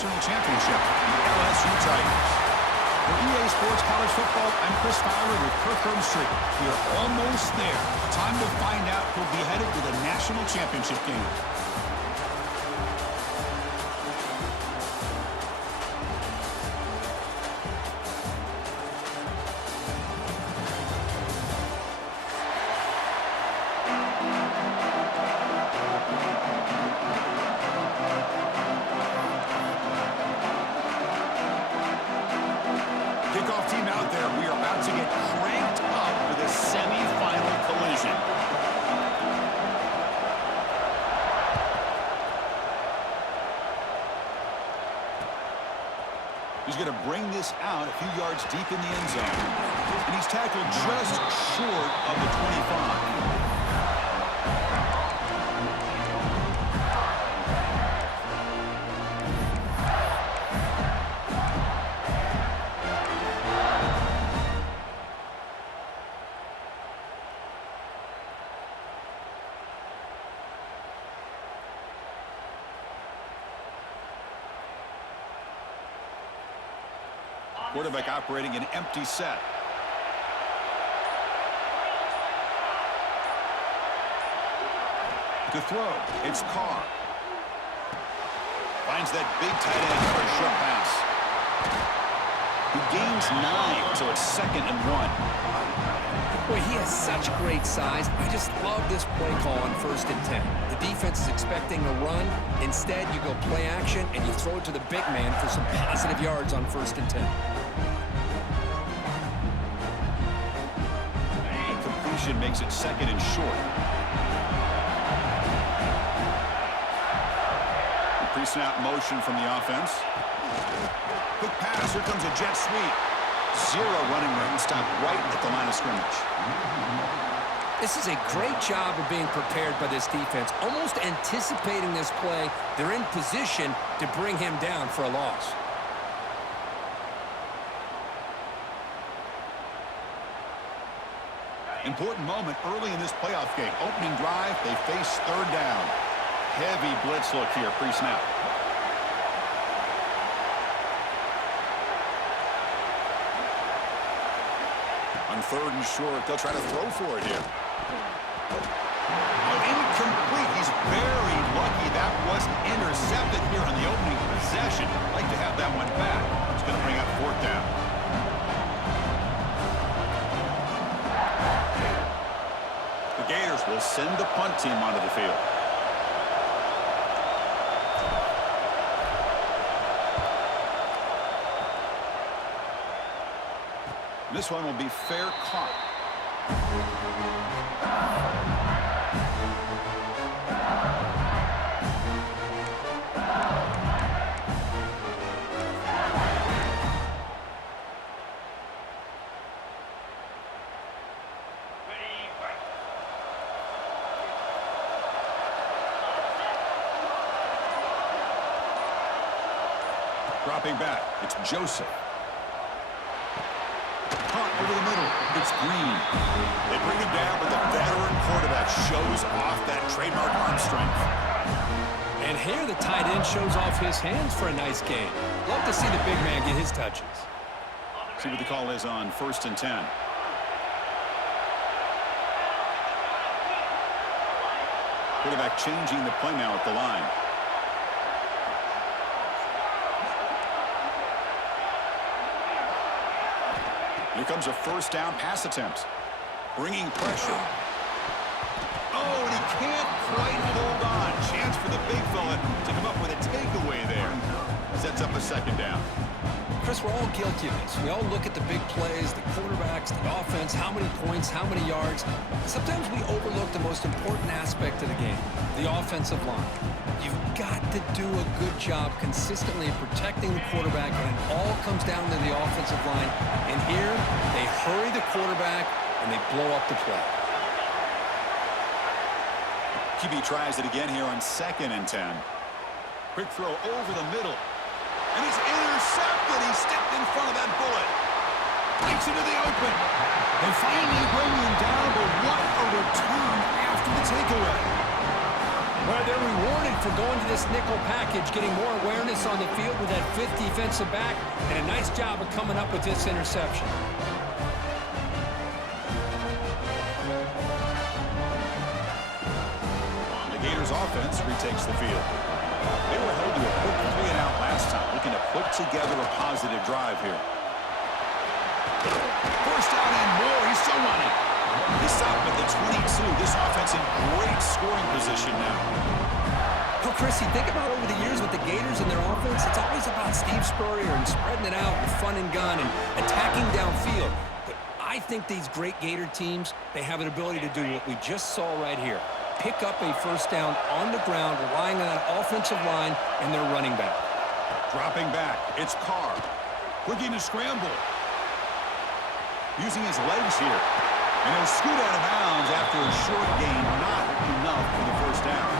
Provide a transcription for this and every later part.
national championship, the LSU Tigers. For EA Sports College Football, I'm Chris Fowler with Kirk Herbstreit. We are almost there. Time to find out who'll be headed to the national championship game. Kickoff team out there. We are about to get cranked up for this semifinal collision. He's going to bring this out a few yards deep in the end zone. And he's tackled just short of the 25. Quarterback operating an empty set. To throw, it's Carr. Finds that big tight end for a short pass. He gains 9, so it's 2nd and 1. Boy, he has such great size. I just love this play call on 1st and 10. The defense is expecting a run. Instead, you go play action, and you throw it to the big man for some positive yards on 1st and 10. Makes it 2nd and short. The pre-snap motion from the offense. Quick pass. Here comes a jet sweep. 0 running room. Stop right at the line of scrimmage. This is a great job of being prepared by this defense. Almost anticipating this play. They're in position to bring him down for a loss. Important moment early in this playoff game. Opening drive, they face 3rd down. Heavy blitz look here, pre-snap. On 3rd and short, they'll try to throw for it here. Oh, incomplete. He's very lucky that wasn't intercepted here on the opening possession. Like to have that one back. It's going to bring up 4th down. The Gators will send the punt team onto the field. This one will be fair caught. Dropping back, it's Joseph. Caught over the middle, it's Green. They bring him down, but the veteran quarterback shows off that trademark arm strength. And here the tight end shows off his hands for a nice gain. Love to see the big man get his touches. See what the call is on 1st and 10. Quarterback changing the play now at the line. Here comes a 1st down pass attempt. Bringing pressure. Oh, and he can't quite hold on. Chance for the big fella to come up with a takeaway there. Sets up a 2nd down. Chris, we're all guilty of this. We all look at the big plays, the quarterbacks, the offense, how many points, how many yards. Sometimes we overlook the most important aspect of the game, the offensive line. You've got to do a good job consistently protecting the quarterback, and it all comes down to the offensive line. And here, they hurry the quarterback, and they blow up the play. QB tries it again here on 2nd and 10. Quick throw over the middle. And he's intercepted. He stepped in front of that bullet. Takes it to the open. They finally bring him down, but what a return after the takeaway. Well, they're rewarded for going to this nickel package, getting more awareness on the field with that fifth defensive back, and a nice job of coming up with this interception. The Gators offense retakes the field. They were held to a quick 3-and-out last time, looking to put together a positive drive here. First down and more. He's still running. They stop at the 22. This offense in great scoring position now. Well, Chris, you think about over the years with the Gators and their offense, it's always about Steve Spurrier and spreading it out and fun and gun and attacking downfield. But I think these great Gator teams, they have an ability to do what we just saw right here. Pick up a first down on the ground, relying on that offensive line and their running back. Dropping back, it's Carr. Looking to scramble. Using his legs here. And he'll scoot out of bounds after a short gain, not enough for the first down.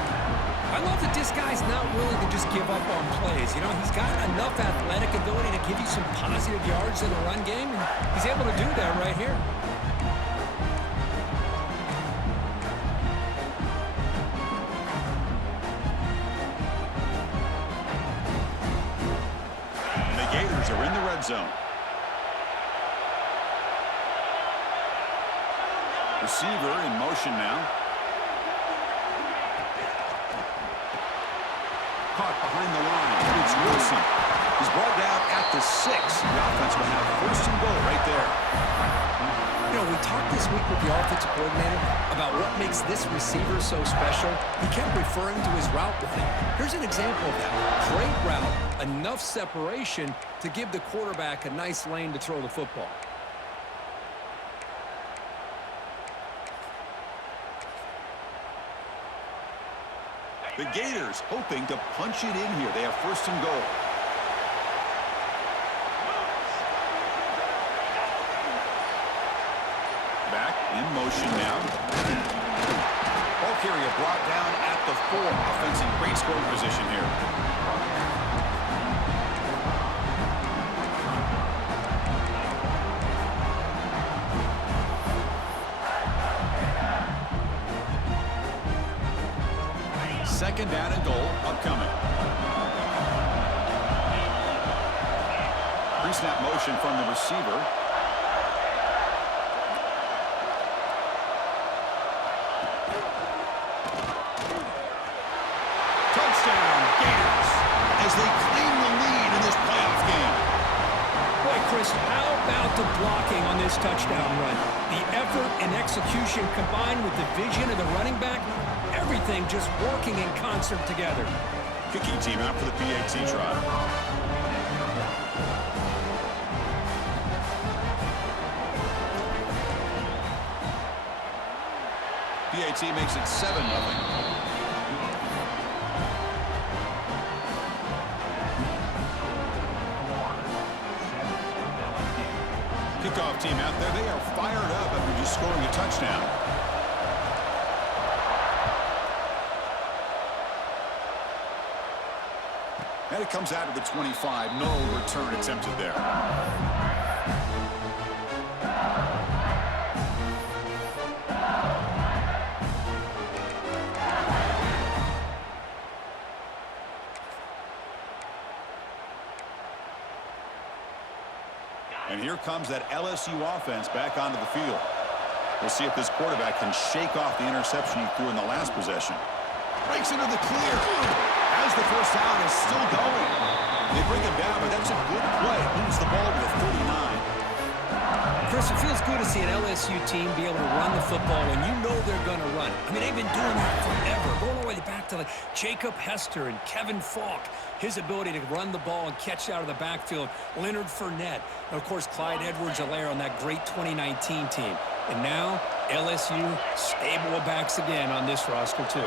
I love that this guy's not willing to just give up on plays. You know, he's got enough athletic ability to give you some positive yards in the run game, and he's able to do that right here. And the Gators are in the red zone. Receiver in motion now. Caught behind the line. It's Wilson. He's brought down at the 6. The offense will have first and goal right there. You know, we talked this week with the offensive coordinator about what makes this receiver so special. He kept referring to his route running. Here's an example of that. Great route, enough separation to give the quarterback a nice lane to throw the football. The Gators hoping to punch it in here. They have first and goal. Back in motion now. Ball carrier brought down at the 4. Offense in great scoring position here. Second down and goal upcoming. Pre-snap motion from the receiver. Touchdown, Gators, as they claim the lead in this playoff game. Boy, Chris, how about the blocking on this touchdown run? The effort and execution combined with the vision of the running back, everything just working in concert together. Kicking team out for the PAT try. PAT makes it 7-0. Kickoff team out there. They are fired up after just scoring a touchdown. And it comes out of the 25. No return attempted there. And here comes that LSU offense back onto the field. We'll see if this quarterback can shake off the interception he threw in the last possession. Breaks into the clear. As the first down is still going. They bring him down, but that's a good play. Moves the ball to the 39. Chris, it feels good to see an LSU team be able to run the football when you know they're going to run. I mean, they've been doing that forever, going all the way back to like Jacob Hester and Kevin Falk. His ability to run the ball and catch out of the backfield. Leonard Fournette. And, of course, Clyde Edwards-Helaire on that great 2019 team. And now, LSU stable of backs again on this roster, too.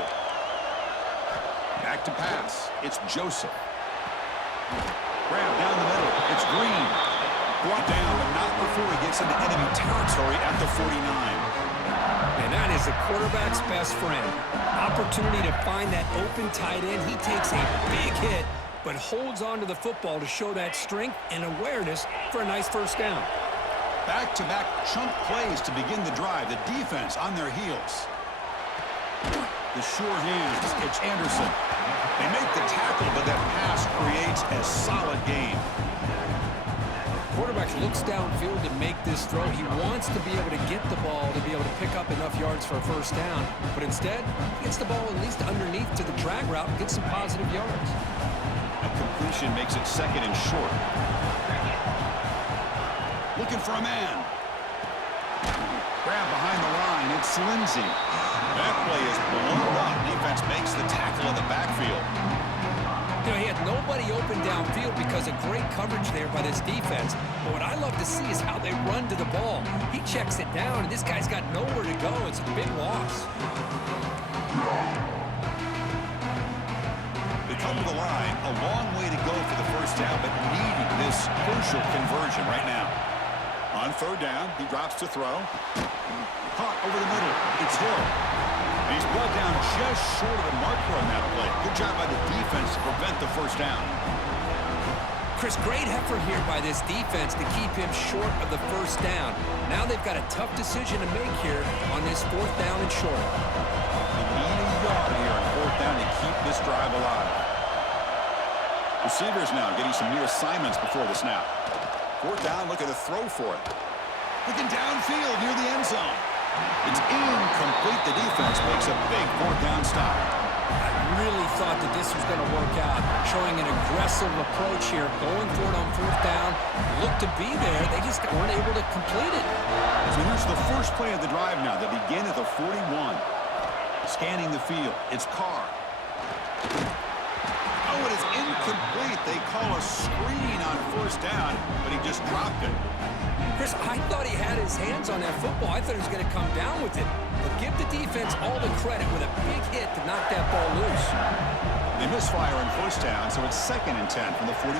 Back to pass. It's Joseph. Grab down the middle. It's Green. Brought down, but not before he gets into enemy territory at the 49. And that is the quarterback's best friend. Opportunity to find that open tight end. He takes a big hit, but holds on to the football to show that strength and awareness for a nice first down. Back-to-back chunk plays to begin the drive. The defense on their heels. The sure hands. It's Anderson. They make the tackle, but that pass creates a solid gain. Quarterback looks downfield to make this throw. He wants to be able to get the ball to be able to pick up enough yards for a first down, but instead, he gets the ball at least underneath to the drag route and gets some positive yards. A completion makes it second and short. Looking for a man. Grab behind the line. It's Lindsey. That play is blown up. Defense makes the tackle in the backfield. You know, he had nobody open downfield because of great coverage there by this defense. But what I love to see is how they run to the ball. He checks it down, and this guy's got nowhere to go. It's a big loss. They come to the line. A long way to go for the first down, but needing this crucial conversion right now. On third down, he drops to throw. Caught over the middle. It's Hill. And he's brought down just short of the marker on that play. Good job by the defense to prevent the first down. Chris, great effort here by this defense to keep him short of the first down. Now they've got a tough decision to make here on this fourth down and short. They need a yard here on fourth down to keep this drive alive. Receivers now getting some new assignments before the snap. Fourth down, looking to throw for it. Looking downfield near the end zone. It's incomplete. The defense makes a big fourth down stop. I really thought that this was going to work out, showing an aggressive approach here, going for it on fourth down. Looked to be there. They just weren't able to complete it. So here's the first play of the drive now. They begin at the 41. Scanning the field. It's Carr. Oh, it is incomplete. They call a screen on first down, but he just dropped it. Chris, I thought he had his hands on that football. I thought he was going to come down with it. But give the defense all the credit with a big hit to knock that ball loose. They misfire on first down, so it's second and 10 from the 41.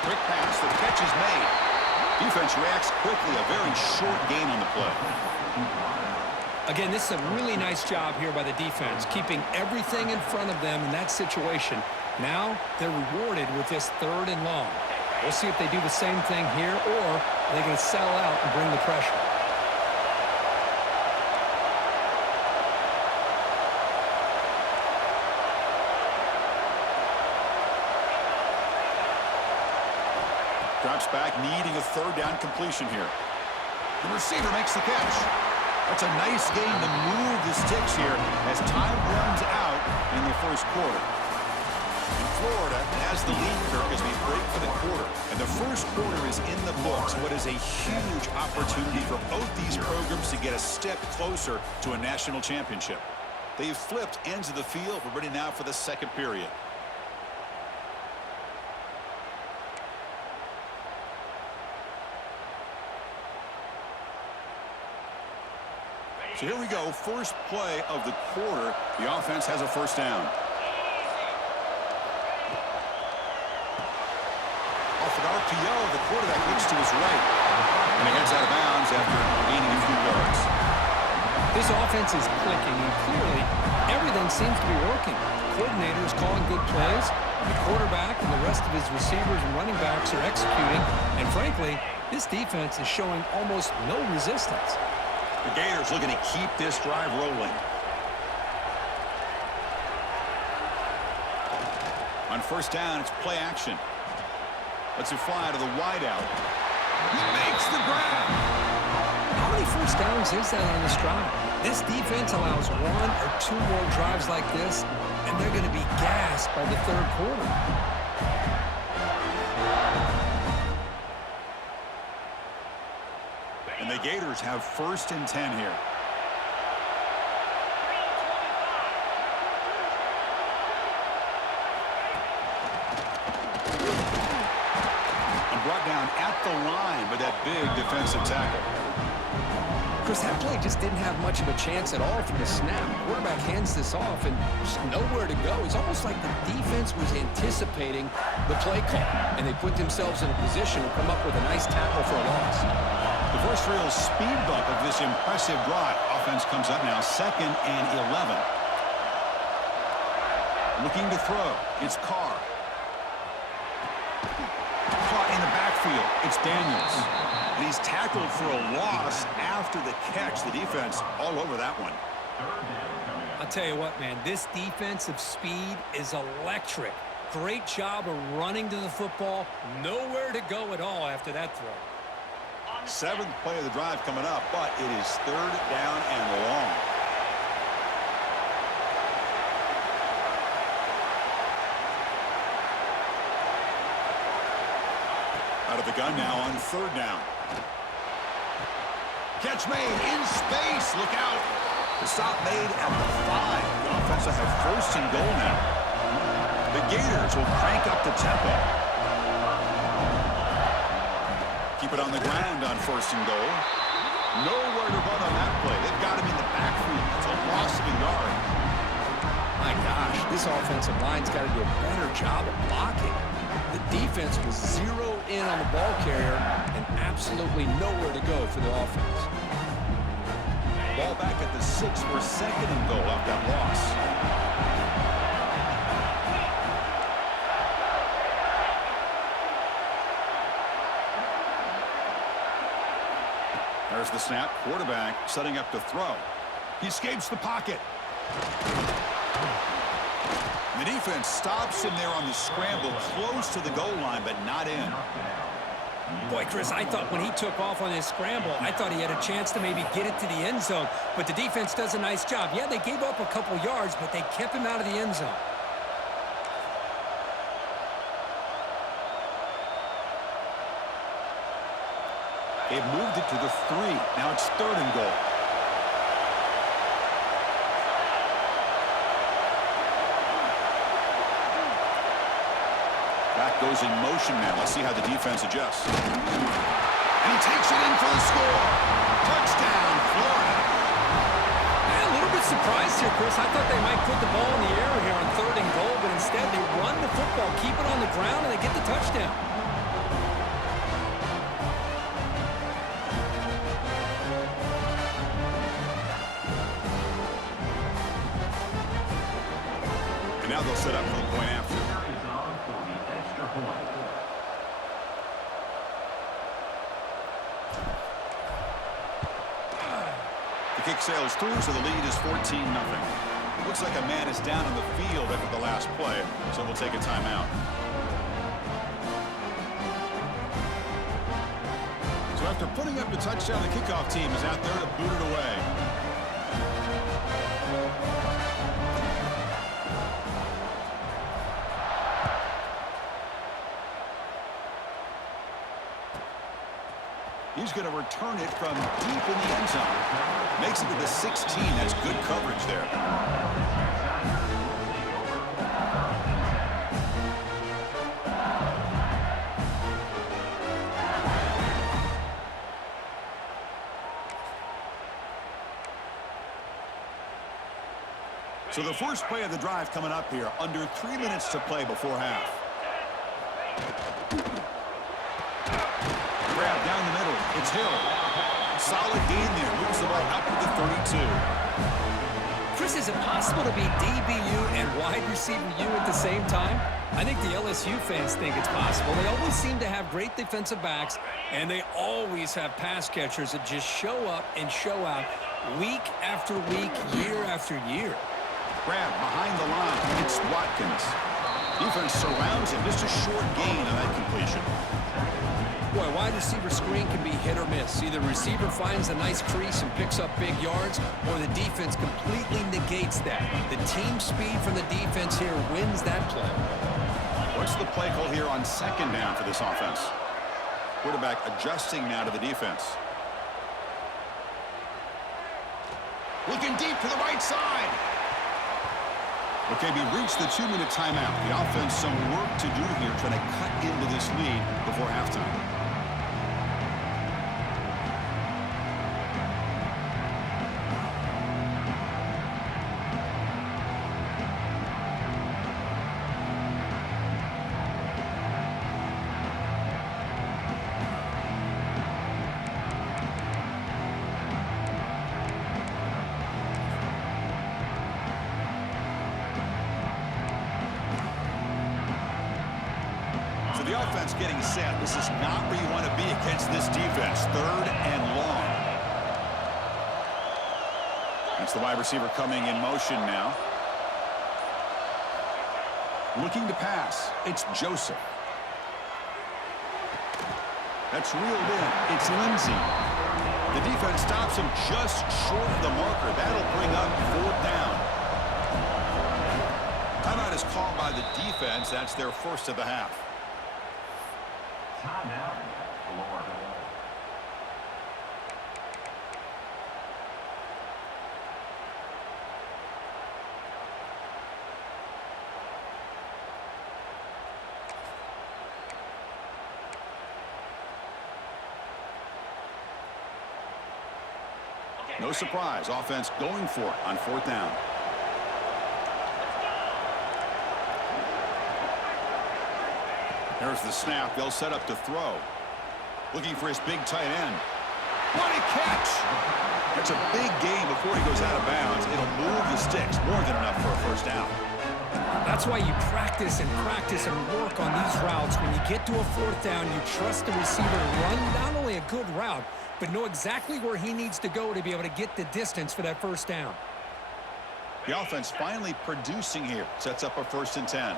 Quick pass, the catch is made. Defense reacts quickly, a very short gain on the play. Again, this is a really nice job here by the defense, keeping everything in front of them in that situation. Now they're rewarded with this third and long. We'll see if they do the same thing here, or are they going to settle out and bring the pressure. Drops back, needing a third down completion here. The receiver makes the catch. That's a nice gain to move the sticks here as time runs out in the first quarter. And Florida has the lead, Kirk, as we break for the quarter. And the first quarter is in the books. What is a huge opportunity for both these programs to get a step closer to a national championship. They've flipped ends of the field. We're ready now for the second period. So here we go, first play of the quarter. The offense has a first down. Off an RPO, the quarterback looks to his right. And he heads out of bounds after gaining a few yards. This offense is clicking, and clearly everything seems to be working. The coordinator is calling good plays. The quarterback and the rest of his receivers and running backs are executing. And frankly, this defense is showing almost no resistance. The Gators looking to keep this drive rolling. On first down, it's play action. Lets it fly to the wideout. He makes the grab. How many first downs is that on this drive? This defense allows one or two more drives like this, and they're going to be gassed by the third quarter. And the Gators have first and 10 here. And brought down at the line by that big defensive tackle. Chris, that play just didn't have much of a chance at all from the snap. Quarterback hands this off and just nowhere to go. It's almost like the defense was anticipating the play call, and they put themselves in a position to come up with a nice tackle for a loss. The first real speed bump of this impressive drive. Offense comes up now, second and 11. Looking to throw. It's Carr. Caught in the backfield. backfield. It's Daniels. And he's tackled for a loss after the catch. The defense all over that one. I'll tell you what, man, this defensive speed is electric. Great job of running to the football. Nowhere to go at all after that throw. Seventh play of the drive coming up, but it is third down and long. Out of the gun now on third down. Catch made in space. Look out. The stop made at the 5. The offense will have first and goal now. The Gators will crank up the tempo. Keep it on the ground on first and goal. Nowhere to run on that play. They've got him in the backfield. It's a loss of a yard. My gosh, this offensive line's got to do a better job of blocking. The defense was zero in on the ball carrier and absolutely nowhere to go for the offense. Ball back at the 6 for second and goal off that loss. There's the snap. Quarterback setting up to throw. He escapes the pocket. The defense stops him there on the scramble, close to the goal line, but not in. Boy, Chris, I thought when he took off on his scramble, I thought he had a chance to maybe get it to the end zone. But the defense does a nice job. Yeah, they gave up a couple yards, but they kept him out of the end zone. They've moved it to the 3. Now it's third and goal. Back goes in motion now. Let's see how the defense adjusts. And he takes it in for the score. Touchdown, Florida. Yeah, a little bit surprised here, Chris. I thought they might put the ball in the air here on third and goal, but instead they run the football, keep it on the ground, and they get the touchdown. And now they'll set up for the point after. The kick sails through, so the lead is 14-0. Looks like a man is down on the field after the last play, so we'll take a timeout. So after putting up the touchdown, the kickoff team is out there to boot it away. He's going to return it from deep in the end zone. Makes it to the 16. That's good coverage there. So the first play of the drive coming up here. Under 3 minutes to play before half. Grab down the middle. It's Hill. Solid gain there. Moves the ball up to the 32. Chris, is it possible to be DBU and wide receiver U at the same time? I think the LSU fans think it's possible. They always seem to have great defensive backs, and they always have pass catchers that just show up and show out week after week, year after year. Grab behind the line. It's Watkins. Defense surrounds him. Just a short gain on that completion. Boy, wide receiver screen can be hit or miss. Either receiver finds a nice crease and picks up big yards, or the defense completely negates that. The team speed from the defense here wins that play. What's the play call here on second down for this offense? Quarterback adjusting now to the defense. Looking deep to the right side. Okay, we reached the 2-minute timeout. The offense some work to do here, trying to cut into this lead before halftime. The offense getting set. This is not where you want to be against this defense. 3rd and long. That's the wide receiver coming in motion now. Looking to pass. It's Joseph. That's reeled in. It's Lindsey. The defense stops him just short of the marker. That'll bring up 4th down. Timeout is called by the defense. That's their first of the half. Timeout. No surprise. Offense going for it on 4th down. There's the snap. They'll set up to throw. Looking for his big tight end. What a catch! That's a big gain before he goes out of bounds. It'll move the sticks. More than enough for a first down. That's why you practice and work on these routes. When you get to a 4th down, you trust the receiver to run not only a good route, but know exactly where he needs to go to be able to get the distance for that first down. The offense finally producing here. Sets up a 1st and 10.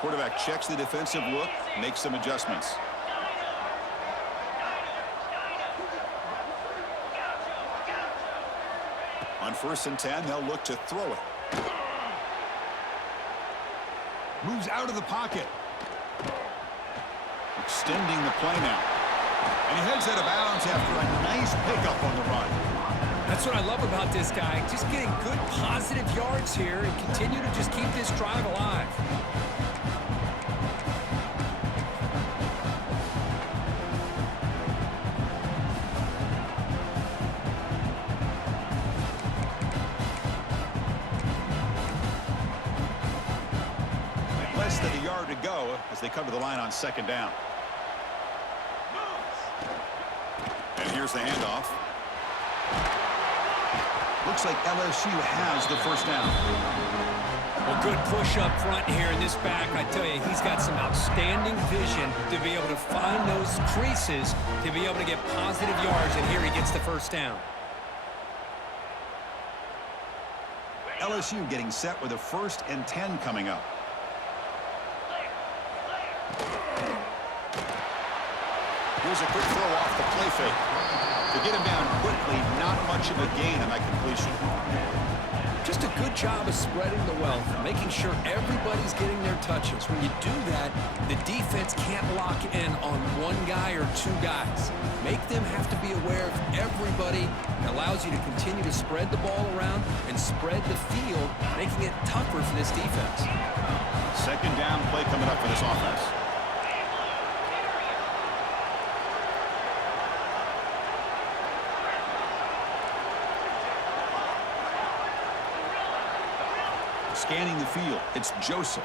Quarterback checks the defensive look, makes some adjustments. On 1st and 10, they'll look to throw it. Moves out of the pocket. Extending the play now. And he heads out of bounds after a nice pickup on the run. That's what I love about this guy. Just getting good positive yards here and continue to just keep this drive alive. Less than a yard to go as they come to the line on 2nd down. And here's the handoff. Looks like LSU has the first down. Well, good push up front here in this back. I tell you, he's got some outstanding vision to be able to find those creases, to be able to get positive yards, and here he gets the first down. LSU getting set with a 1st and 10 coming up. Here's a quick throw off the play fake. To get him down quickly, not much of a gain on that completion. Just a good job of spreading the wealth, making sure everybody's getting their touches. When you do that, the defense can't lock in on one guy or 2 guys. Make them have to be aware of everybody. It allows you to continue to spread the ball around and spread the field, making it tougher for this defense. 2nd down play coming up for this offense. Scanning the field, it's Joseph.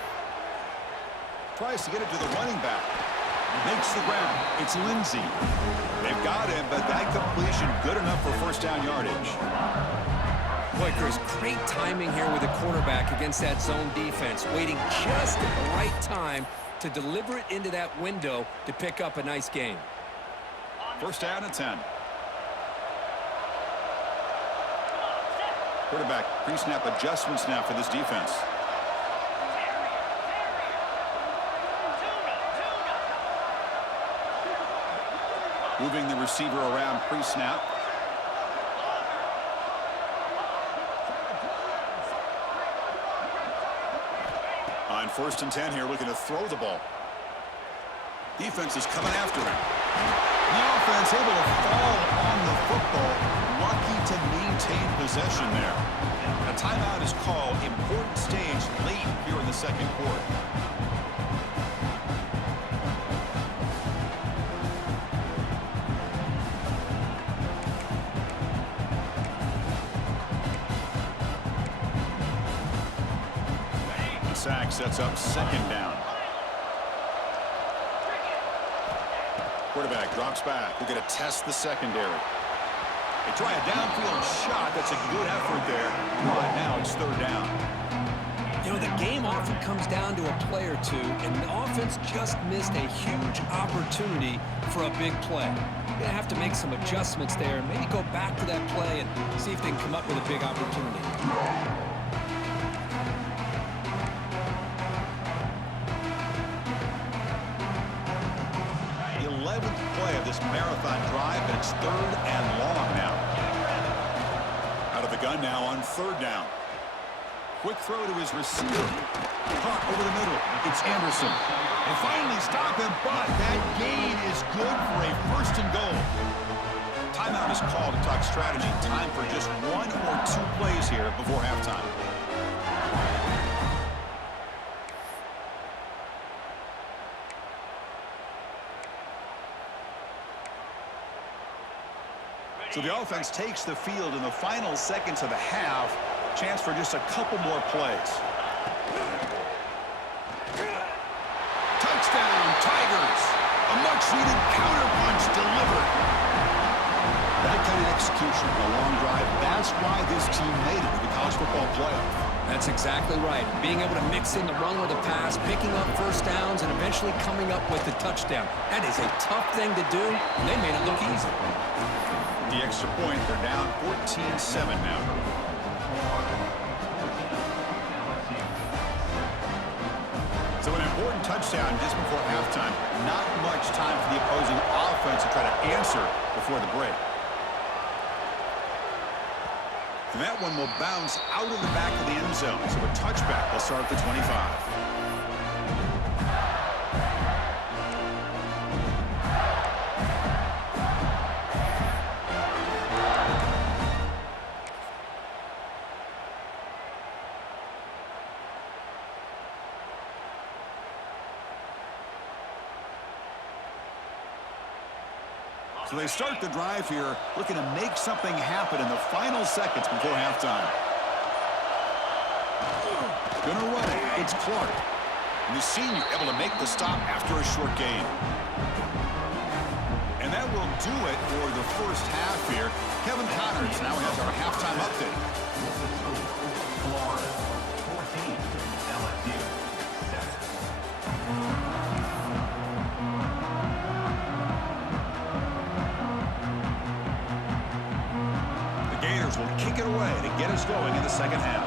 Tries to get it to the running back. Makes the ground. It's Lindsey. They've got him, but that completion good enough for 1st down yardage. Boy, Chris, great timing here with the quarterback against that zone defense, waiting just at the right time to deliver it into that window to pick up a nice gain. 1st down and 10. Quarterback pre-snap adjustments now for this defense. Moving the receiver around pre-snap. On 1st and 10 here, looking to throw the ball. Defense is coming after him. The offense able to fall on the football. Lucky to maintain possession there. A timeout is called. Important stage late here in the 2nd quarter. The sack sets up 2nd down. Quarterback drops back. We're going to test the secondary. They try a downfield shot. That's a good effort there. But now it's 3rd down. You know, the game often comes down to a play or two, and the offense just missed a huge opportunity for a big play. You're going to have to make some adjustments there and maybe go back to that play and see if they can come up with a big opportunity. 11th play of this marathon drive, and it's 3rd and long now. Out of the gun now on 3rd down. Quick throw to his receiver. Caught over the middle. It's Anderson. They finally stop him, but that gain is good for a 1st and goal. Timeout is called to talk strategy. Time for just 1 or 2 plays here before halftime. So the offense takes the field in the final seconds of the half. Chance for just a couple more plays. Touchdown, Tigers! A much-needed counterpunch delivered. That kind of execution on a long drive, that's why this team made it to the college football playoff. That's exactly right. Being able to mix in the run with the pass, picking up 1st downs, and eventually coming up with the touchdown. That is a tough thing to do, and they made it look easy. The extra point, they're down 14-7 now. So an important touchdown just before halftime. Not much time for the opposing offense to try to answer before the break. And that one will bounce out of the back of the end zone. So a touchback will start at the 25. So they start the drive here, looking to make something happen in the final seconds before halftime. Gonna run it. It's Clark. And the senior able to make the stop after a short gain. And that will do it for the first half here. Kevin Connors now has our halftime update. Florida, 14, LSU, 7. Will kick it away to get us going in the second half.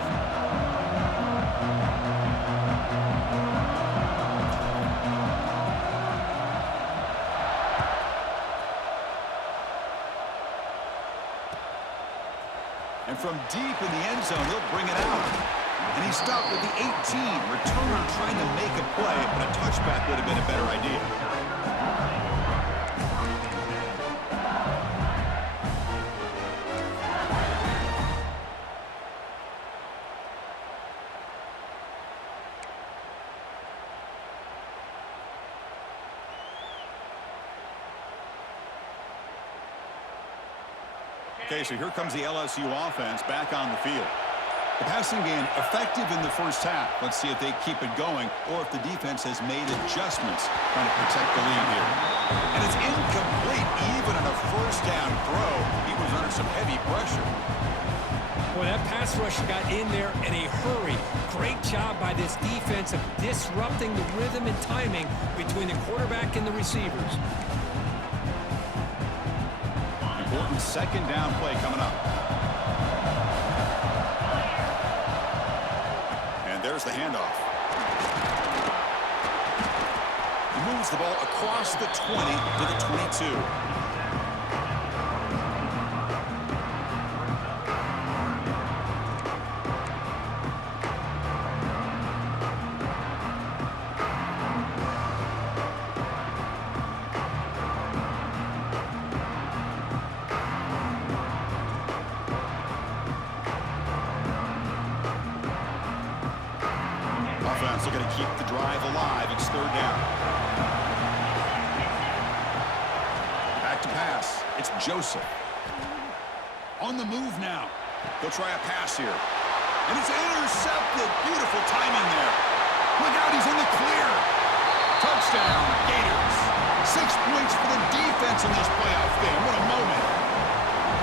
And from deep in the end zone, he'll bring it out. And he stopped at the 18. Returner trying to make a play, but a touchback would have been a better idea. Okay, so here comes the LSU offense back on the field. The passing game effective in the first half. Let's see if they keep it going or if the defense has made adjustments trying to protect the lead here. And it's incomplete even on a 1st down throw. He was under some heavy pressure. Boy, that pass rush got in there in a hurry. Great job by this defense of disrupting the rhythm and timing between the quarterback and the receivers. Important 2nd down play coming up. And there's the handoff. He moves the ball across the 20 to the 22. Offense looking to keep the drive alive. It's 3rd down. Back to pass. It's Joseph. On the move now. They'll try a pass here. And it's intercepted. Beautiful timing there. Look out, he's in the clear. Touchdown, Gators. 6 points for the defense in this playoff game. What a moment.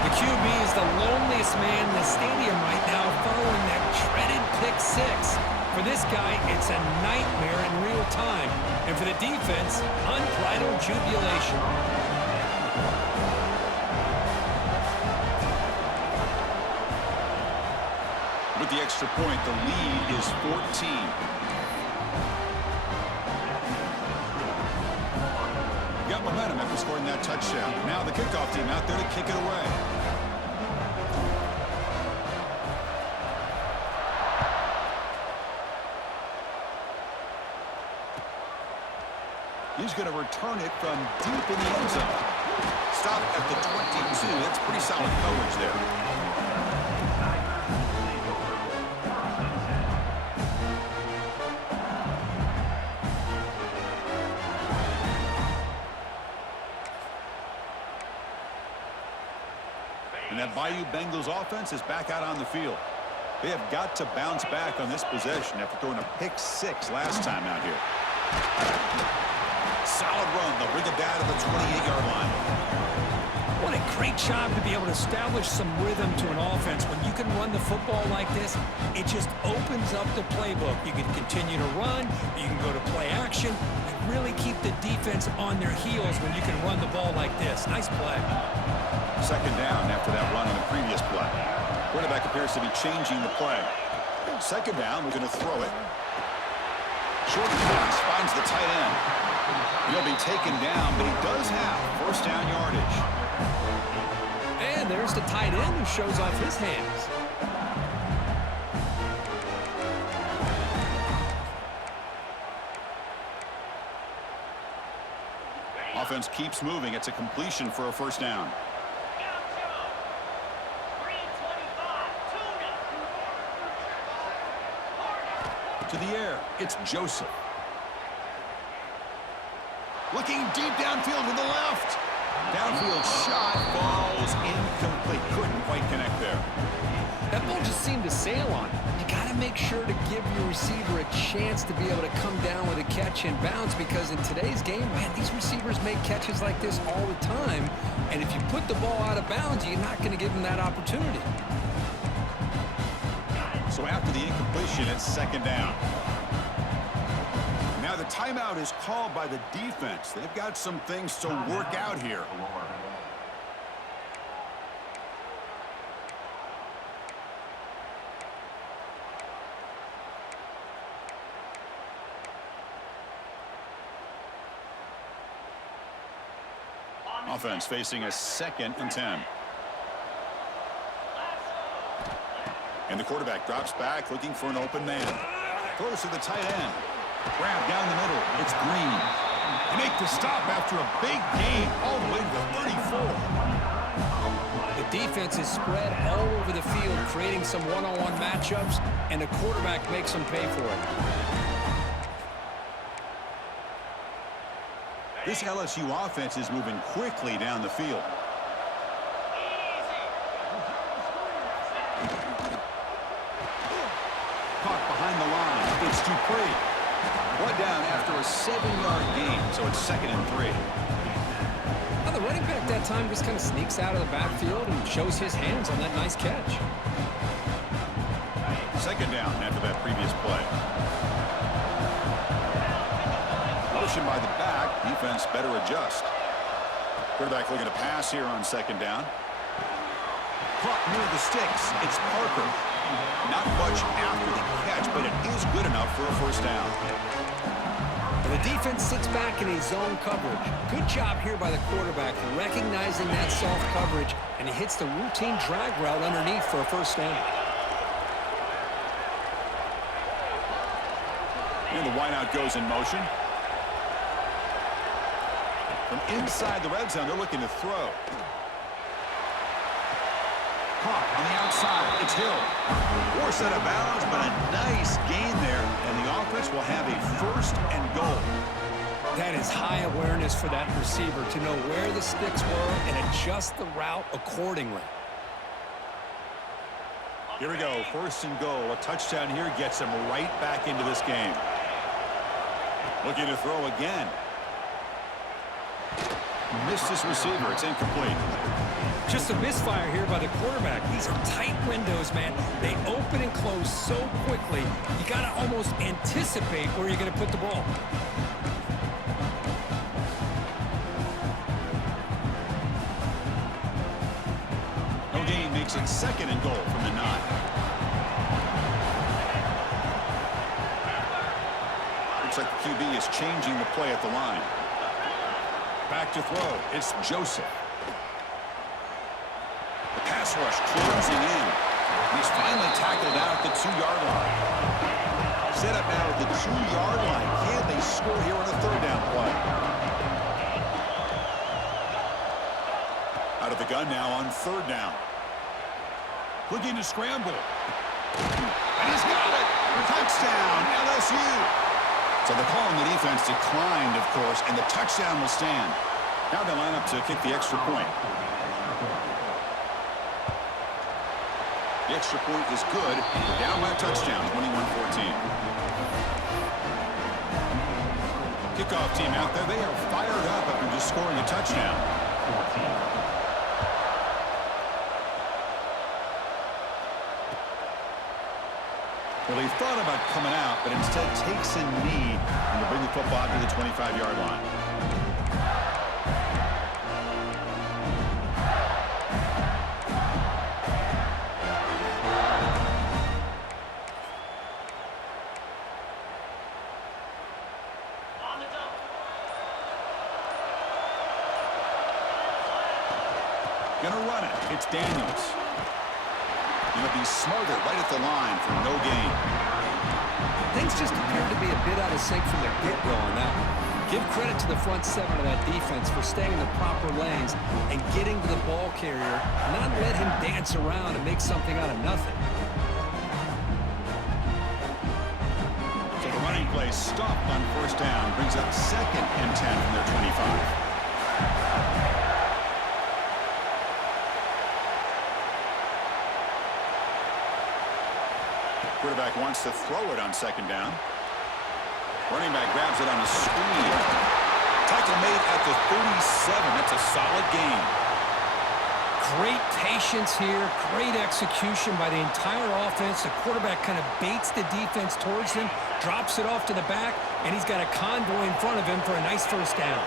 The QB is the loneliest man in the stadium right now following that dreaded pick 6. For this guy, it's a nightmare in real time. And for the defense, unbridled jubilation. With the extra point, the lead is 14. Got momentum after scoring that touchdown. Now the kickoff team out there to kick it away. He's going to return it from deep in the end zone. Stop at the 22. That's pretty solid coverage there. And that Bayou Bengals offense is back out on the field. They have got to bounce back on this possession after throwing a pick-6 last time out here. Solid run. They'll bring it down to the 28-yard line. What a great job to be able to establish some rhythm to an offense. When you can run the football like this, it just opens up the playbook. You can continue to run, you can go to play action, and really keep the defense on their heels when you can run the ball like this. Nice play. Second down after that run on the previous play. Quarterback appears to be changing the play. Second down, we're going to throw it. Short pass finds the tight end. He'll be taken down, but he does have first down yardage. And there's the tight end who shows off his hands. Offense keeps moving. It's a completion for a first down. To the air, it's Joseph. Looking deep downfield to the left. Downfield shot falls incomplete. Couldn't quite connect there. That ball just seemed to sail on it. You got to make sure to give your receiver a chance to be able to come down with a catch and bounce, because in today's game, man, these receivers make catches like this all the time. And if you put the ball out of bounds, you're not going to give them that opportunity. So after the incompletion, it's second down. Now the timeout is called by the defense. They've got some things to work out here. Offense facing a 2nd and 10. And the quarterback drops back looking for an open man. Throws to the tight end. Grab down the middle. It's Green. They make the stop after a big gain all the way to the 34. The defense is spread all over the field, creating some one-on-one matchups, and the quarterback makes them pay for it. This LSU offense is moving quickly down the field. Caught behind the line. It's Dupree. One down after a 7-yard gain, so it's 2nd and 3. Now the running back that time just kind of sneaks out of the backfield and shows his hands on that nice catch. Second down after that previous play. Motion by the back. Defense better adjust. Quarterback looking to pass here on second down. Caught near the sticks. It's Parker. Not much after the catch, but it is good enough for a first down. The defense sits back in a zone coverage. Good job here by the quarterback, recognizing that soft coverage, and he hits the routine drag route underneath for a first down. And the wideout goes in motion. From inside the red zone, they're looking to throw. Caught on the outside. It's Hill. Forced out of bounds, but a nice gain there. And the offense will have a first and goal. That is high awareness for that receiver to know where the sticks were and adjust the route accordingly. Here we go. First and goal. A touchdown here gets him right back into this game. Looking to throw again. Missed his receiver. It's incomplete. Just a misfire here by the quarterback. These are tight windows, man. They open and close so quickly, you got to almost anticipate where you're going to put the ball. No gain makes it 2nd and goal from the 9. Looks like the QB is changing the play at the line. Back to throw. It's Joseph. The pass rush closing in. He's finally tackled out at the 2-yard line. Set up now at the 2-yard line. Can they score here on a 3rd down play? Out of the gun now on 3rd down. Looking to scramble. And he's got it. Touchdown, LSU. So the call on the defense declined, of course, and the touchdown will stand. Now they line up to kick the extra point. The extra point is good. Down by a touchdown, 21-14. Kickoff team out there. They are fired up after just scoring a touchdown. Well, he thought about coming out, but instead takes a knee and to bring the football to the 25-yard line. Gonna run it. It's Daniels. Gonna be smarter right at the line for no gain. Things just appear to be a bit out of sync from the get-go on that one. Give credit to the front 7 of that defense for staying in the proper lanes and getting to the ball carrier, not let him dance around and make something out of nothing. So the running play stopped on 1st down, brings up 2nd and 10 from their 25. Quarterback wants to throw it on 2nd down. Running back grabs it on a screen. Tackle made at the 37. That's a solid gain. Great patience here. Great execution by the entire offense. The quarterback kind of baits the defense towards him, drops it off to the back, and he's got a convoy in front of him for a nice 1st down.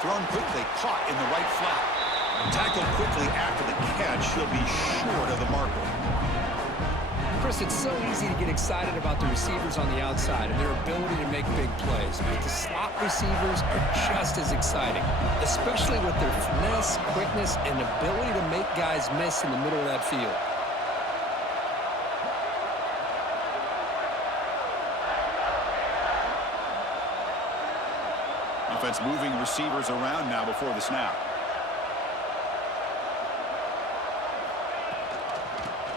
Thrown quickly, caught in the right flat. Tackled quickly after the catch. He'll be short of the marker. Chris, it's so easy to get excited about the receivers on the outside and their ability to make big plays, but the slot receivers are just as exciting, especially with their finesse, quickness, and ability to make guys miss in the middle of that field. Offense moving receivers around now before the snap.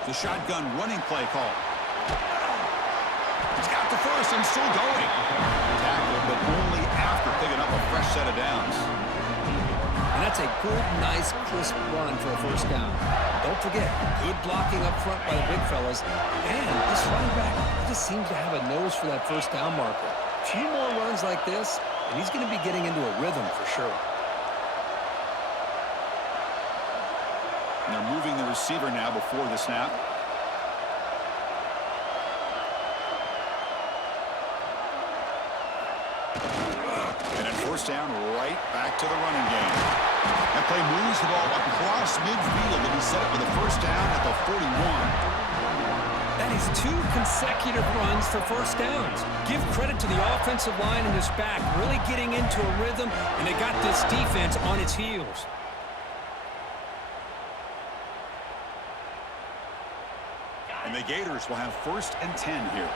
The shotgun running play call. He's got the first and still going. Tackled, but only after picking up a fresh set of downs. And that's a good, nice, crisp run for a 1st down. Don't forget, good blocking up front by the big fellas. And this running back just seems to have a nose for that 1st down marker. A few more runs like this, and he's going to be getting into a rhythm for sure. And they're moving the receiver now before the snap. And at 1st down, right back to the running game. That play moves the ball across midfield, and he set up with a 1st down at the 41. That is 2 consecutive runs for 1st downs. Give credit to the offensive line and his back, really getting into a rhythm, and they got this defense on its heels. And the Gators will have 1st and 10 here.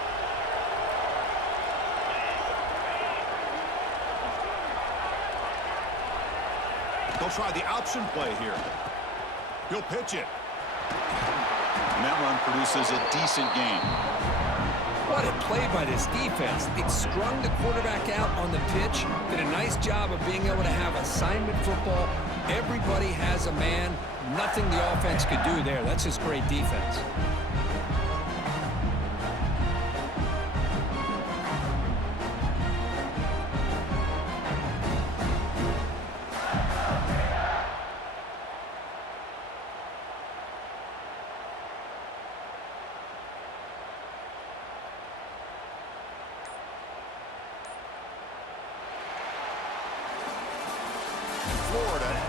They'll try the option play here. He'll pitch it. And that run produces a decent gain. What a play by this defense. It strung the quarterback out on the pitch, did a nice job of being able to have assignment football. Everybody has a man. Nothing the offense could do there. That's just great defense.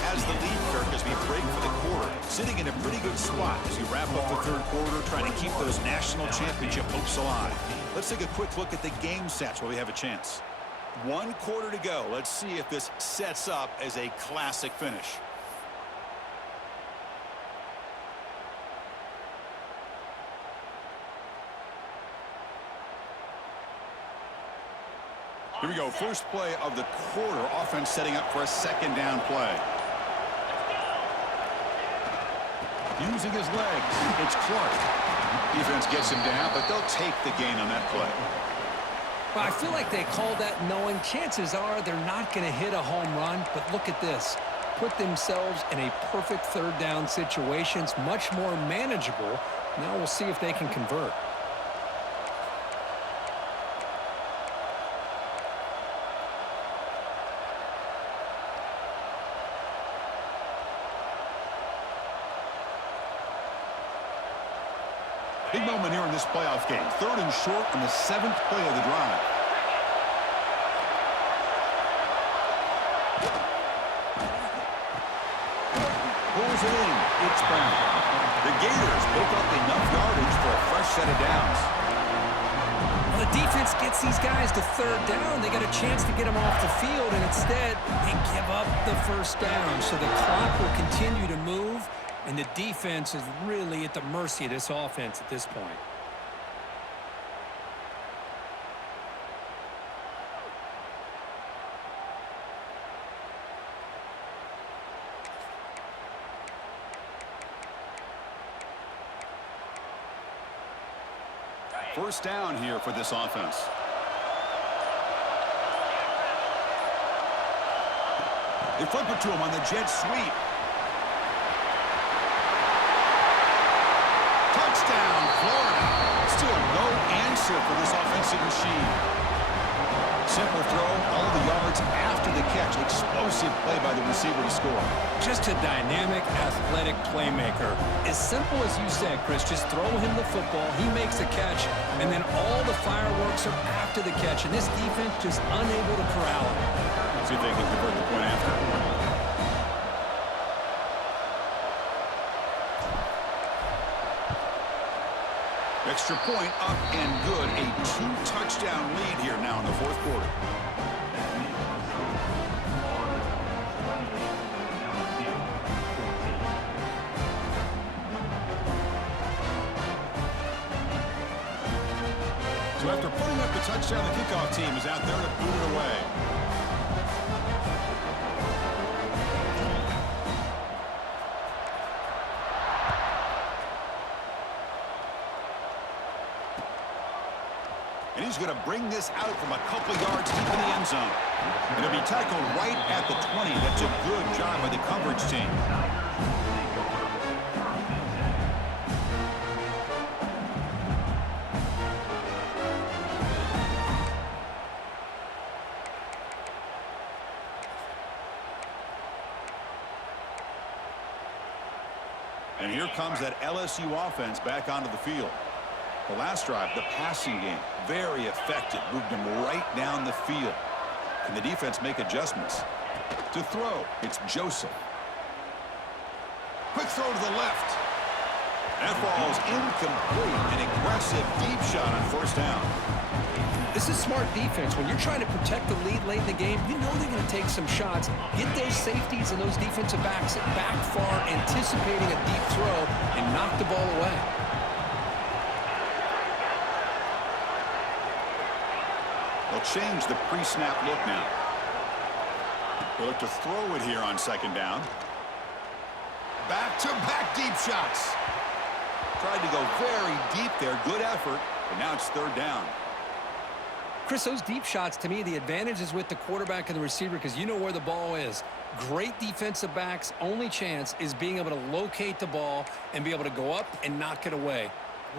has the lead, Kirk, as we break for the quarter. Sitting in a pretty good spot as we wrap up the third quarter, trying to keep those national championship hopes alive. Let's take a quick look at the game stats while we have a chance. 1 quarter to go. Let's see if this sets up as a classic finish. Here we go. First play of the quarter. Offense setting up for a second down play. Using his legs. It's Clark. Defense gets him down, but they'll take the gain on that play. Well, I feel like they called that knowing chances are they're not going to hit a home run, but look at this. Put themselves in a perfect third down situation. It's much more manageable. Now we'll see if they can convert. Big moment here in this playoff game. 3rd and short on the 7th play of the drive. Pulls it in. It's Brown. The Gators pick up enough yardage for a fresh set of downs. Well, the defense gets these guys to 3rd down. They got a chance to get them off the field, and instead they give up the 1st down. So the clock will continue to move. And the defense is really at the mercy of this offense at this point. First down here for this offense. They flip it to him on the jet sweep. Touchdown, Florida. Still no answer for this offensive machine. Simple throw, all the yards after the catch. Explosive play by the receiver to score. Just a dynamic, athletic playmaker. As simple as you said, Chris, just throw him the football, he makes the catch, and then all the fireworks are after the catch. And this defense just unable to corral him. See if they can convert the point after. Extra point up and good. A 2-touchdown lead here now in the 4th quarter. So after putting up the touchdown, the kickoff team is out there to boot it away. And he's going to bring this out from a couple yards deep in the end zone. And it'll be tackled right at the 20. That's a good job by the coverage team. And here comes that LSU offense back onto the field. The last drive, the passing game, very effective. Moved him right down the field. Can the defense make adjustments? To throw, it's Joseph. Quick throw to the left. That ball is incomplete. An aggressive deep shot on 1st down. This is smart defense. When you're trying to protect the lead late in the game, you know they're going to take some shots. Get those safeties and those defensive backs back far, anticipating a deep throw, and knock the ball away. They'll change the pre-snap look now. They'll look to throw it here on 2nd down. Back-to-back deep shots. Tried to go very deep there. Good effort. But now it's 3rd down. Chris, those deep shots, to me, the advantage is with the quarterback and the receiver because you know where the ball is. Great defensive backs' only chance is being able to locate the ball and be able to go up and knock it away.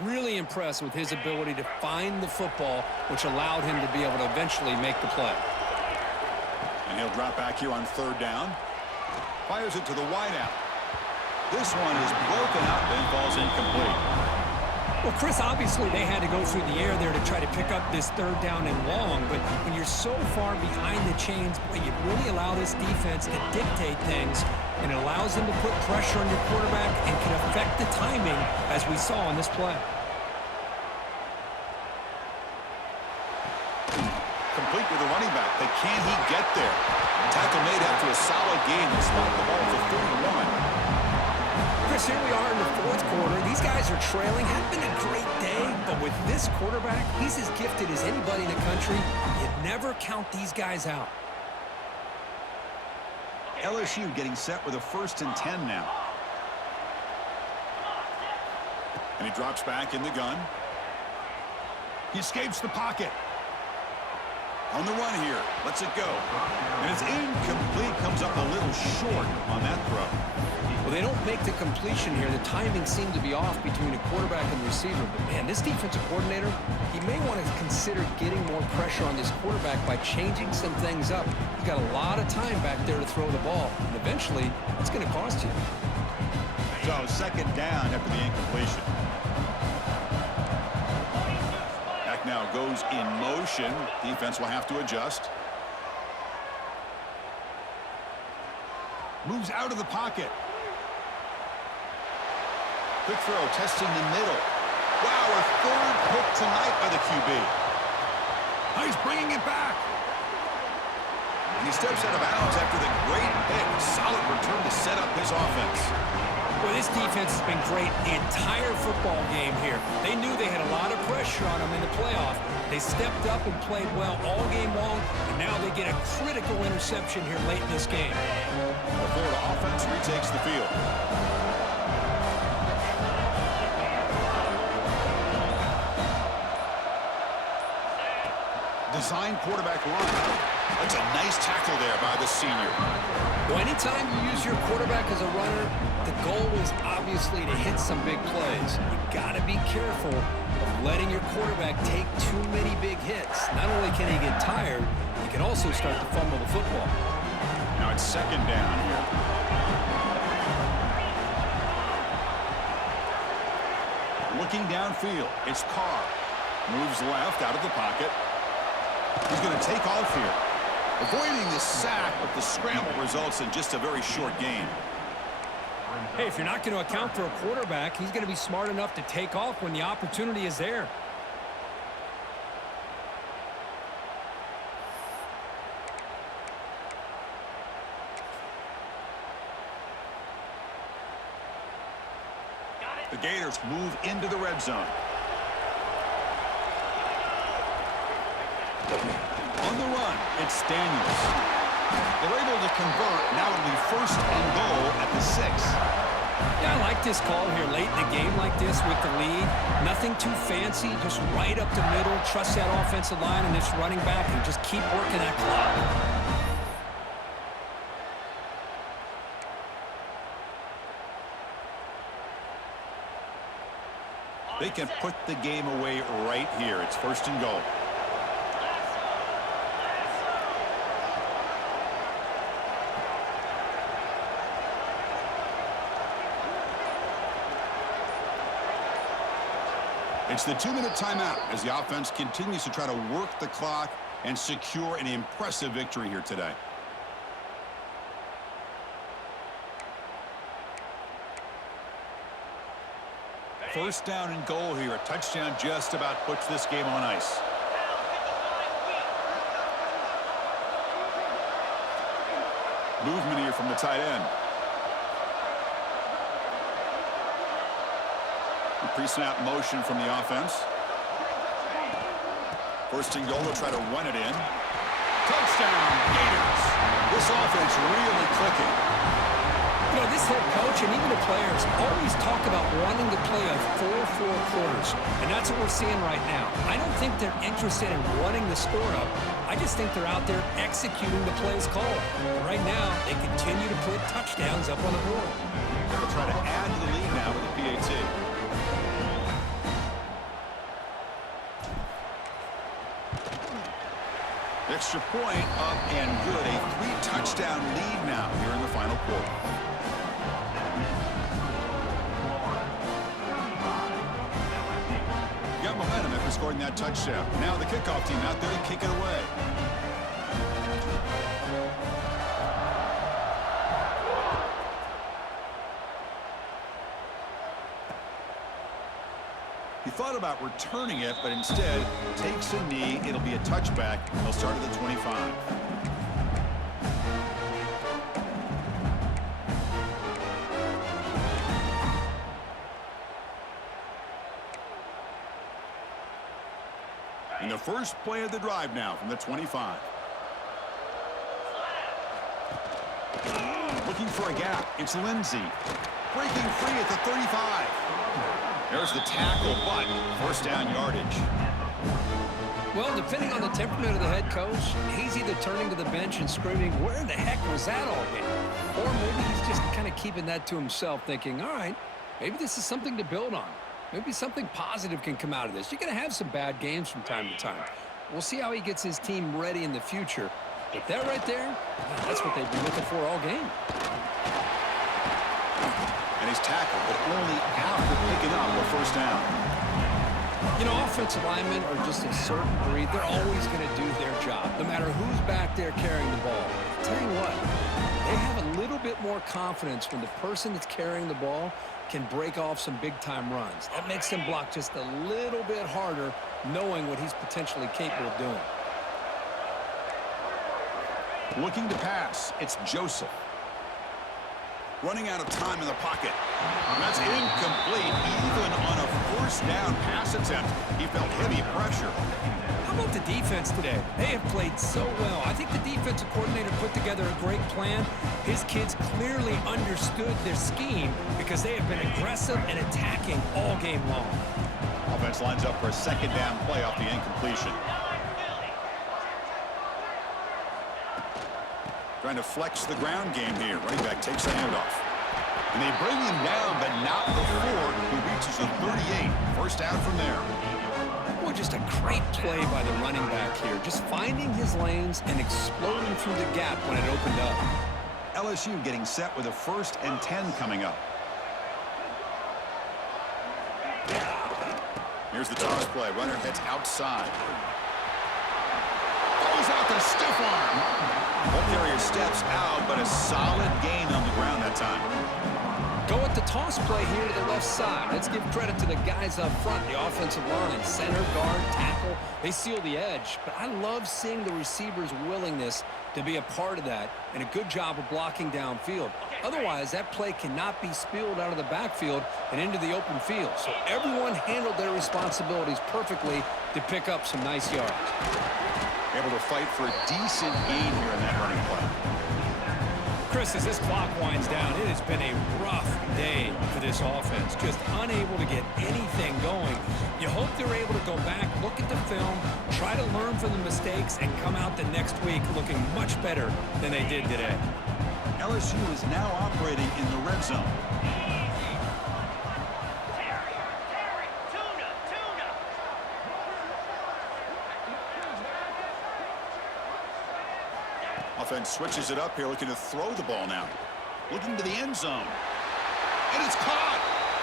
Really impressed with his ability to find the football, which allowed him to be able to eventually make the play. And he'll drop back here on 3rd down. Fires it to the wideout. This one is broken up and falls incomplete. Well, Chris, obviously they had to go through the air there to try to pick up this third down and long, but when you're so far behind the chains, boy, you really allow this defense to dictate things, and it allows them to put pressure on your quarterback and can affect the timing, as we saw on this play. Complete with the running back, but can he get there? Tackle made after a solid gain. They spot the ball for 31. Chris, here we are in the fourth quarter. These guys are trailing. Hadn't been a great day, but with this quarterback, he's as gifted as anybody in the country. You never count these guys out. LSU getting set with a 1st and 10 now. And he drops back in the gun. He escapes the pocket. On the run here. Lets it go. And it's incomplete. Comes up a little short on that throw. Well, they don't make the completion here. The timing seemed to be off between a quarterback and the receiver. But, man, this defensive coordinator, he may want to consider getting more pressure on this quarterback by changing some things up. He's got a lot of time back there to throw the ball. And eventually, it's going to cost you. So, 2nd down after the incompletion. Back now goes in motion. Defense will have to adjust. Moves out of the pocket. Quick throw, testing the middle. Wow, a 3rd pick tonight by the QB. He's bringing it back. And he steps out of bounds after the great pick. Solid return to set up his offense. Well, this defense has been great the entire football game here. They knew they had a lot of pressure on them in the playoff. They stepped up and played well all game long, and now they get a critical interception here late in this game. The Florida offense retakes the field. Design quarterback run. That's a nice tackle there by the senior. Well, anytime you use your quarterback as a runner, the goal is obviously to hit some big plays. You've got to be careful of letting your quarterback take too many big hits. Not only can he get tired, he can also start to fumble the football. Now it's 2nd down here. Looking downfield, it's Carr. Moves left out of the pocket. He's going to take off here. Avoiding the sack, but the scramble results in just a very short gain. Hey, if you're not going to account for a quarterback, he's going to be smart enough to take off when the opportunity is there. The Gators move into the red zone. On the run, it's Daniels. They're able to convert. Now it'll be 1st and goal at the 6. Yeah, I like this call here late in a game like this with the lead. Nothing too fancy, just right up the middle. Trust that offensive line and this running back and just keep working that clock. They can put the game away right here. It's 1st and goal. It's the 2-minute timeout as the offense continues to try to work the clock and secure an impressive victory here today. First down and goal here. A touchdown just about puts this game on ice. Movement here from the tight end. Pre-snap motion from the offense. 1st and goal, they'll try to run it in. Touchdown, Gators. This offense really clicking. You know, this head coach and even the players always talk about wanting to play a 4-4 quarters, and that's what we're seeing right now. I don't think they're interested in running the score up. I just think they're out there executing the plays called. And right now, they continue to put touchdowns up on the board. They'll try to add to the lead now with the PAT. Extra point up and good. A 3-touchdown lead now here in the final quarter. scoring that touchdown. Now the kickoff team out there to kick it away. He thought about returning it, but instead takes a knee. It'll be a touchback. They'll start at the 25. And the first play of the drive now from the 25. Looking for a gap. It's Lindsey. Breaking free at the 35. There's the tackle, but first down yardage. Well, depending on the temperament of the head coach, he's either turning to the bench and screaming, where the heck was that all game? Or maybe he's just kind of keeping that to himself, thinking, all right, maybe this is something to build on. Maybe something positive can come out of this. You're going to have some bad games from time to time. We'll see how he gets his team ready in the future. But that right there, that's what they've been looking for all game. And he's tackled, but only after picking up a first down. You know, offensive linemen are just a certain breed. They're always going to do their job, no matter who's back there carrying the ball. I'll tell you what, they have a little bit more confidence when the person that's carrying the ball can break off some big-time runs. That makes them block just a little bit harder, knowing what he's potentially capable of doing. Looking to pass, it's Joseph. Running out of time in the pocket. That's incomplete, even on a first down pass attempt. He felt heavy pressure. How about the defense today? They have played so well. I think the defensive coordinator put together a great plan. His kids clearly understood their scheme because they have been aggressive and attacking all game long. Offense lines up for a second down play off the incompletion. Trying to flex the ground game here. Running back takes a handoff. And they bring him down, but not before he reaches the 38. First down from there. Boy, just a great play by the running back here. Just finding his lanes and exploding through the gap when it opened up. LSU getting set with a 1st and 10 coming up. Here's the toss play. Runner heads outside. Throws out the stiff arm. Ball carrier steps out, but a solid gain on the ground that time. Go with the toss play here to the left side. Let's give credit to the guys up front, the offensive line, center, guard, tackle. They seal the edge. But I love seeing the receiver's willingness to be a part of that and a good job of blocking downfield. Otherwise, that play cannot be spilled out of the backfield and into the open field. So everyone handled their responsibilities perfectly to pick up some nice yards. Able to fight for a decent gain here in that running play. Chris, as this clock winds down, it has been a rough day for this offense. Just unable to get anything going. You hope they're able to go back, look at the film, try to learn from the mistakes, and come out the next week looking much better than they did today. LSU is now operating in the red zone. Offense switches it up here, looking to throw the ball now. Looking to the end zone. And it's caught.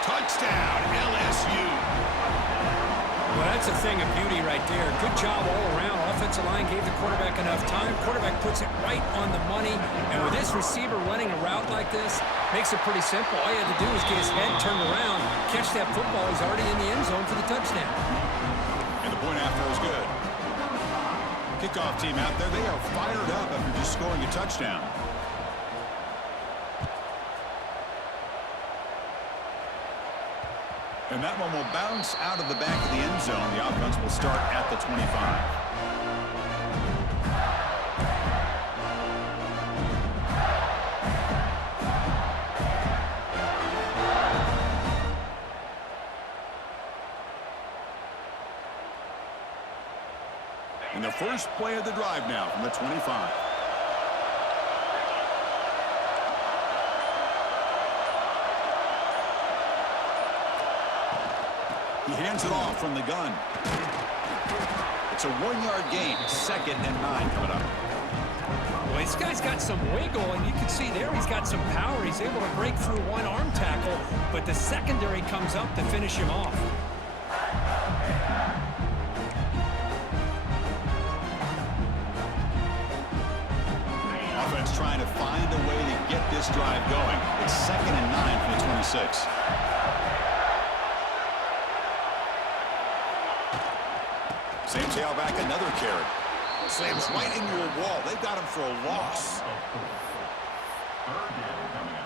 Touchdown, LSU. Well, that's a thing of beauty right there. Good job all around. Offensive line gave the quarterback enough time. Quarterback puts it right on the money. And with this receiver running a route like this, makes it pretty simple. All you had to do was get his head turned around, catch that football. He's already in the end zone for the touchdown. And the point after was good. Kickoff team out there, they are fired up after just scoring a touchdown. And that one will bounce out of the back of the end zone. The offense will start at the 25. And the first play of the drive now from the 25. He hands it off from the gun. It's a 1-yard gain. 2nd and 9 coming up. Well, this guy's got some wiggle, and you can see there he's got some power. He's able to break through one arm tackle, but the secondary comes up to finish him off. offense trying to find a way to get this drive going. It's 2nd and 9 from the 26. Same tailback, another carry. Slams right into a wall. They've got him for a loss. Third down coming up.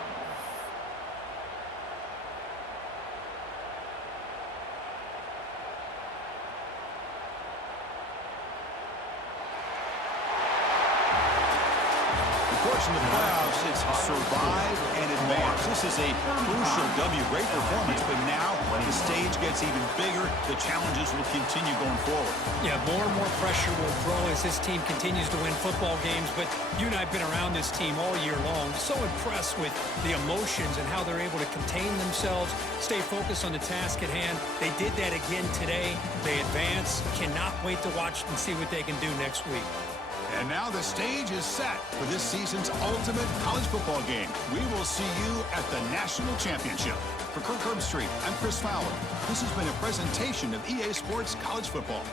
Of course, in the playoffs, it's survive and advance. This is a crucial W. Great performance, but now the stage gets even bigger. The challenges will continue going forward. Yeah, more and more pressure will grow as this team continues to win football games, but you and I have been around this team all year long. So impressed with the emotions and how they're able to contain themselves, stay focused on the task at hand. They did that again today. They advance. Cannot wait to watch and see what they can do next week. And now the stage is set for this season's ultimate college football game. We will see you at the National Championship. For Kirk Herbstreit, I'm Chris Fowler. This has been a presentation of EA Sports College Football.